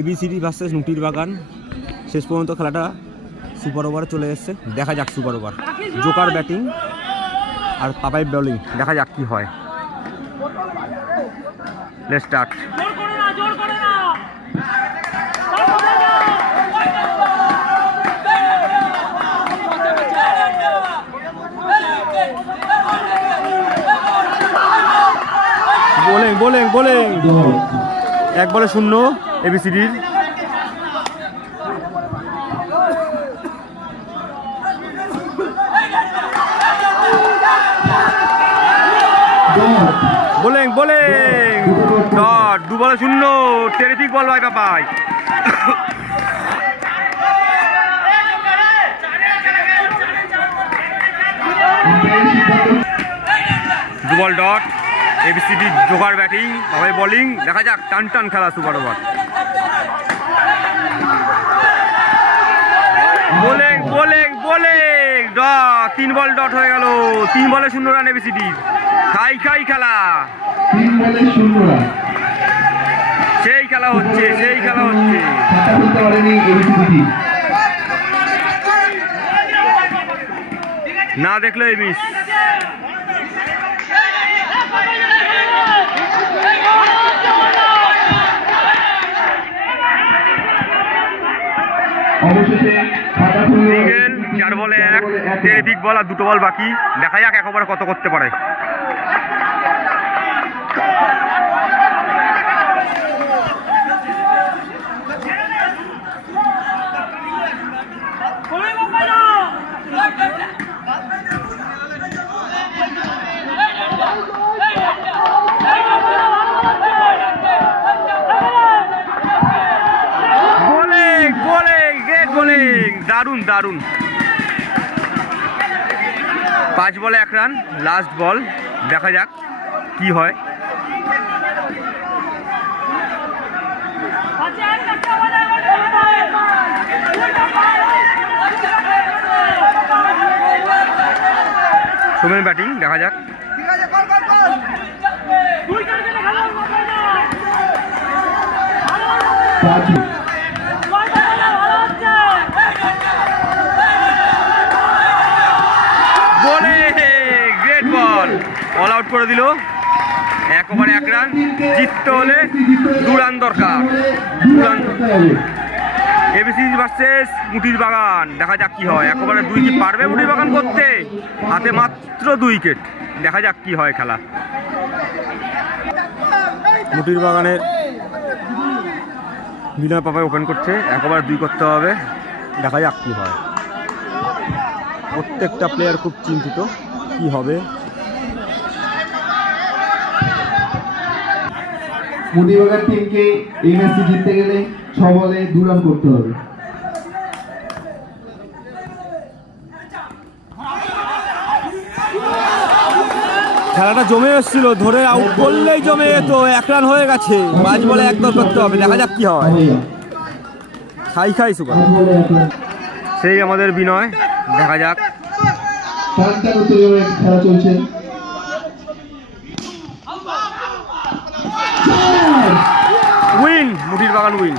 ABCD versus নুটির বাগান। শেষ পর্যন্ত খেলাটা সুপার ওভারে চলে এসছে। দেখা যাক সুপার ওভার, জোকার ব্যাটিং আর পাপাই বোলিং। দেখা যাক কি হয়। Let's start. Bowling bowling bowling, এক বলে শূন্য এবিসিডির। বোলিং বোলিং ডট, 2 বলে শূন্য। টেরিফিক বল ভাই Papai. 2 ball dot. ABCD joker batting, Papai bowling. দেখা যাক, টান টান খেলা super over. Bowling bowling bowling dot, 3 ball dot হয়ে গেল। 3 বলে 0 রান এবিসিডি। খাই খাই খেলা, 3 বলে 0 রান। সেই খেলা হচ্ছে, সেই খেলা হচ্ছে। না দেখলে এই মিস। সিঙ্গেল, 4 বলে 1। টেরিফিক বল আর 2 বল বাকি। দেখা যাক এক ওভারে কত করতে পারে। দারুণ দারুণ। 5 বলে 1 রান, লাস্ট বল। দেখা যাক কি হয়। সোমেন ব্যাটিং, দেখা যাক। গ্রেট বল, অল আউট করে দিল। 1 ওভারে 1 রান। জিততে হলে 2 রান দরকার। 2 রান এবিসিডি ভার্সেস মুটির বাগান। দেখা যাক কি হয়। 1 ওভারে 2 কি পারবে মুটির বাগান করতে? হাতে মাত্র 2 উইকেট। দেখা যাক কি হয় খেলা। মুটির বাগানের বিনয় পাপাই ওপেন করছে। 1 ওভারে 2 করতে হবে। দেখা যাক কি হয়। প্রত্যেকটা প্লেয়ার খুব চিন্তিত কি হবে। মুটিবাগান টিমকে এই ম্যাচটি জিততে গেলে 6 বলে 2 রান করতে হবে। খেলাটা জমে এসেছিল, ধরে আউট করলেই জমে যেত। 1 রান হয়ে গেছে। 5 বলে 1 দর করতে হবে। দেখা যাক কি হয়। খাই খাই সুপার, সেই আমাদের বিনয়। দেখা যাক। খেলা চলছে। উইন, মুটির বাগান উইন।